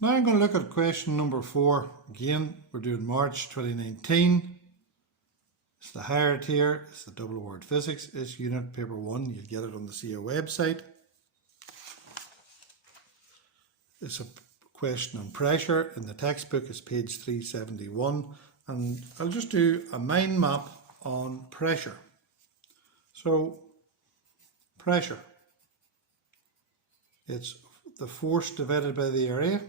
Now I'm going to look at question number 4. Again, we're doing March 2019. It's the higher tier, it's the double award physics, it's unit paper 1. You'll get it on the CO website. It's a question on pressure. In the textbook, it's page 371. And I'll just do a mind map on pressure. So, pressure. It's the force divided by the area.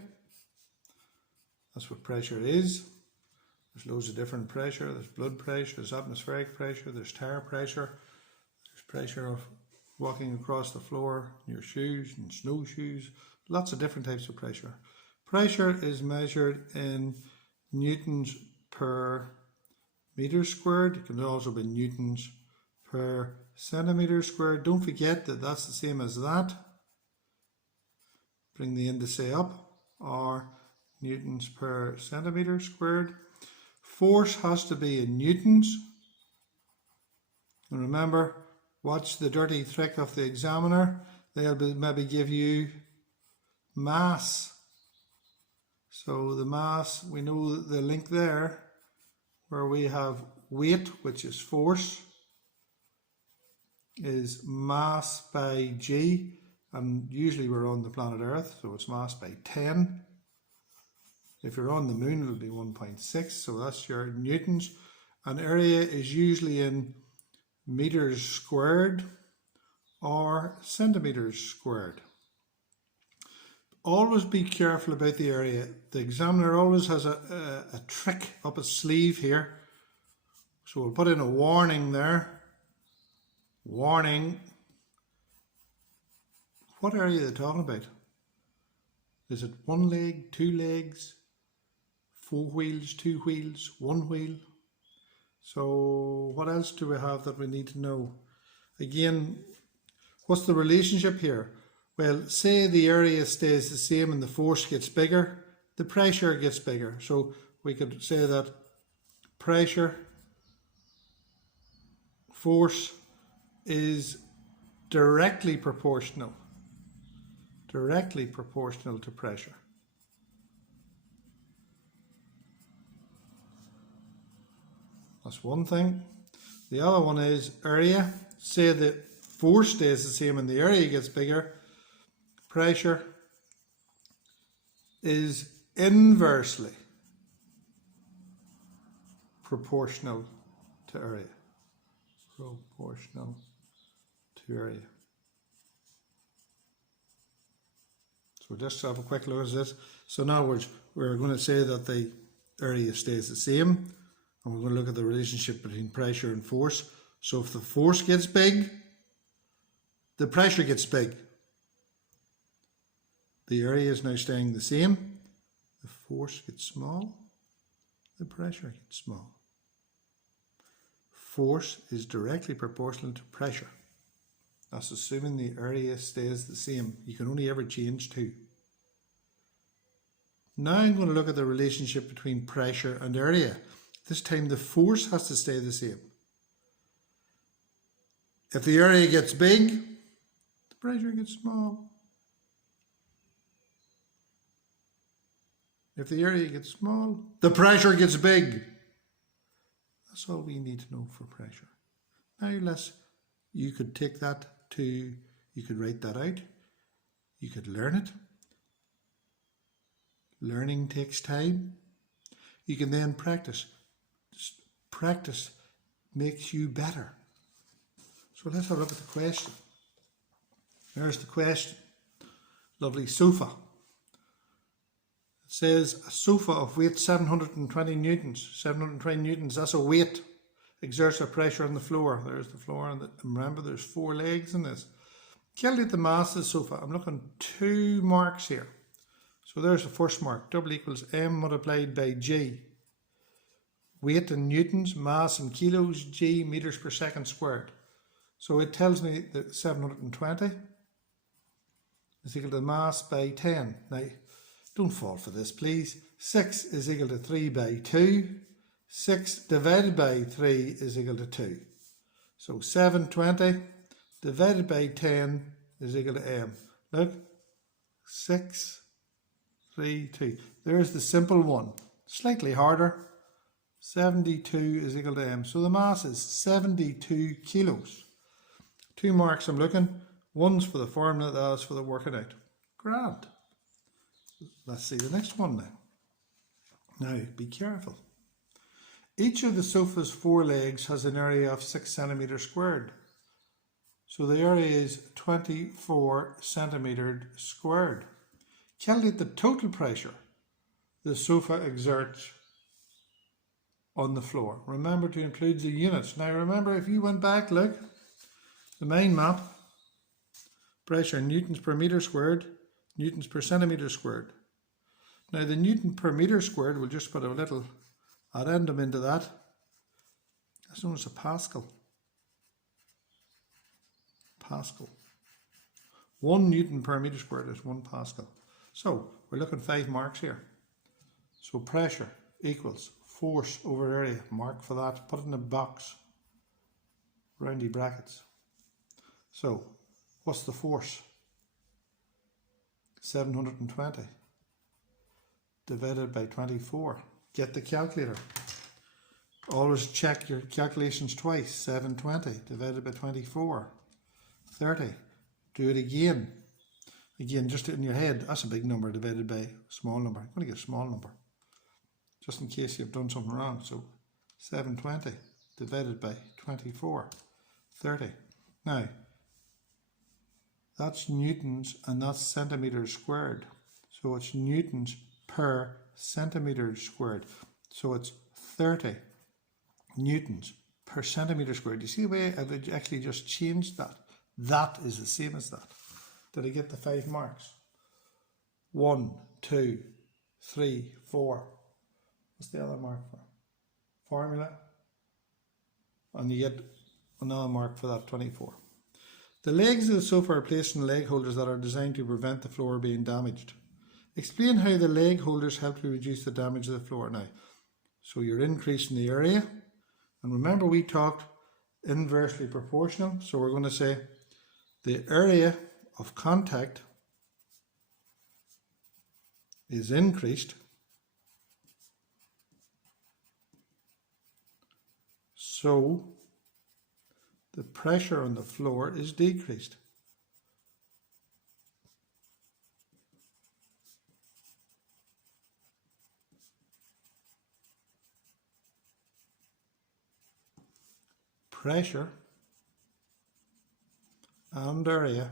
That's what pressure is. There's loads of different pressure. There's blood pressure, there's atmospheric pressure, there's tire pressure, there's pressure of walking across the floor in your shoes and snowshoes. Lots of different types of pressure. Pressure is measured in newtons per meter squared. It can also be newtons per centimeter squared. Don't forget that that's the same as that. Bring the indice up, or newtons per centimeter squared. Force has to be in newtons. And remember, watch the dirty trick of the examiner. They'll maybe give you mass. So the mass, we know the link there, where we have weight, which is force, is mass by g. And usually we're on the planet Earth, so it's mass by 10. If you're on the moon, it'll be 1.6, so that's your newtons. And area is usually in meters squared or centimeters squared. Always be careful about the area. The examiner always has a trick up his sleeve here. So we'll put in a warning there. Warning. What area are they talking about? Is it one leg, 2 legs, 4 wheels, 2 wheels, 1 wheel? So what else do we have that we need to know? Again, what's the relationship here? Well, say the area stays the same and the force gets bigger, the pressure gets bigger. So we could say that pressure, force is directly proportional to pressure. That's one thing. The other one is area. Say the force stays the same and the area gets bigger. Pressure is inversely proportional to area. Proportional to area. So just have a quick look at this. So in other words, we're going to say that the area stays the same. And we're going to look at the relationship between pressure and force. So if the force gets big, the pressure gets big. The area is now staying the same. The force gets small. The pressure gets small. Force is directly proportional to pressure. That's assuming the area stays the same. You can only ever change 2. Now I'm going to look at the relationship between pressure and area. This time the force has to stay the same. If the area gets big, the pressure gets small. If the area gets small, the pressure gets big. That's all we need to know for pressure. Now you could take that you could write that out. You could learn it. Learning takes time. You can then practice. Practice makes you better. So let's have a look at the question. There's the question. Lovely sofa. It says a sofa of weight 720 newtons. 720 newtons, that's a weight. Exerts a pressure on the floor. There's the floor. And remember, there's 4 legs in this. Calculate the mass of the sofa. I'm looking 2 marks here. So there's the first mark. W equals m multiplied by g. Weight in newtons, mass in kilos, g meters per second squared. So it tells me that 720 is equal to mass by 10. Now, don't fall for this, please. 6 is equal to 3 by 2. 6 divided by 3 is equal to 2. So 720 divided by 10 is equal to m. Look, 6, 3, 2. There's the simple one. Slightly harder. 72 is equal to m. So the mass is 72 kilos. 2 marks I'm looking. One's for the formula, the other's for the working out. Grand. Let's see the next one now. Now, be careful. Each of the sofa's 4 legs has an area of 6 centimetres squared. So the area is 24 centimetres squared. Calculate the total pressure the sofa exerts on the floor. Remember to include the units. Now remember, if you went back, look, the main map, pressure newtons per metre squared, newtons per centimetre squared. Now the newton per metre squared, we'll just put a little addendum into that. That's known as a Pascal. Pascal. 1 newton per metre squared is 1 Pascal. So we're looking 5 marks here. So pressure equals force over area. Mark for that. Put it in a box. Roundy brackets. So what's the force? 720 divided by 24. Get the calculator. Always check your calculations twice. 720 divided by 24. 30. Do it again. Again, just in your head, that's a big number divided by a small number. I'm going to get a small number, just in case you've done something wrong. So 720 divided by 24. 30. Now, that's newtons and that's centimetres squared. So it's newtons per centimetre squared. So it's 30 newtons per centimetre squared. You see the way I've actually just changed that? That is the same as that. Did I get the 5 marks? 1, 2, 3, 4. What's the other mark for? Formula. And you get another mark for that, 24. The legs of the sofa are placed in leg holders that are designed to prevent the floor being damaged. Explain how the leg holders help to reduce the damage of the floor now. So you're increasing the area. And remember we talked inversely proportional. So we're going to say the area of contact is increased, so the pressure on the floor is decreased. Pressure and area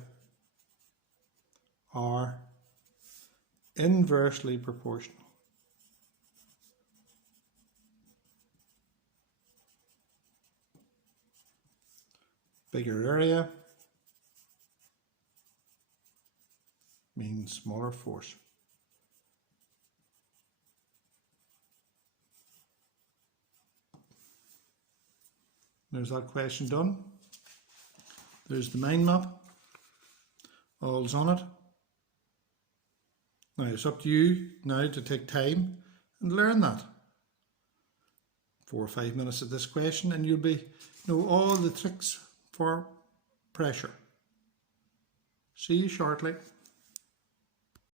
are inversely proportional. Bigger area means smaller force. There's that question done. There's the mind map. All's on it. Now it's up to you now to take time and learn that. 4 or 5 minutes of this question and you'll know all the tricks for pressure. See you shortly.